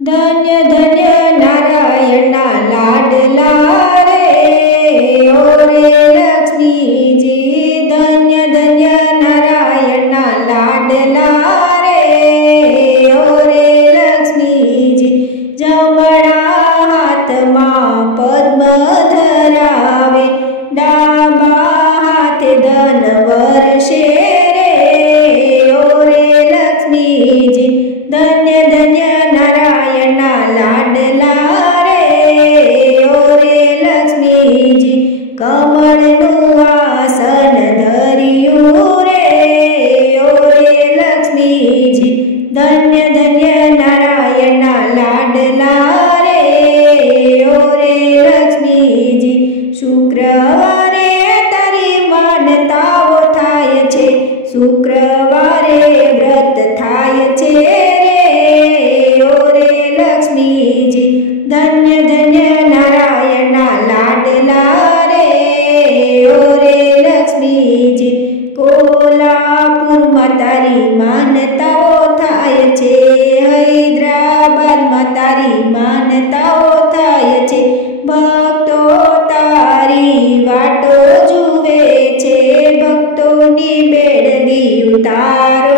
धन्य धन्य नारायणा लाडला रे ओ रे लक्ष्मीजी। धन्य धन्य नारायणा लाडला रे ओ रे लक्ष्मीजी। जमणा हाथमां पद्म धरावे, डाबा हाथे धन वर्षे रे ओ रे लक्ष्मीजी। धन्य धन्य नारायणा लाडला रे ओ रे लक्ष्मीजी। कमळનું આસન ધર્યું રે ઓ રે લક્ષ્મીજી। ધન્ય ધન્ય નારાયણના લાડલા રે ઓ રે લક્ષ્મીજી। શુક્રવારે તારી માનતાઓ થાય છે, શુક્રવારે વ્રત થાય છે लक्ष्मीजी। धन्य धन्य नारायणा लाडला रे ओ रे लक्ष्मीजी। कोल्हापुरमां तारी मानताओ थाय छे, हैदराबादमां तारी मानताओ थाय छे। भक्तो तारी वाटो जुवे छे, भक्तोनी बेडगी उतारो